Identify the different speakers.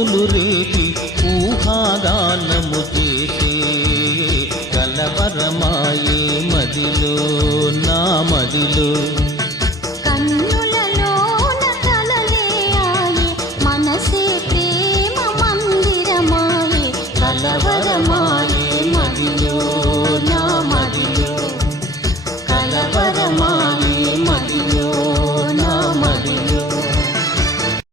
Speaker 1: మోజులు రేపి ఊహాగానము చేసే కలవరమాయే మదిలో నా మదిలో.
Speaker 2: కలవరమా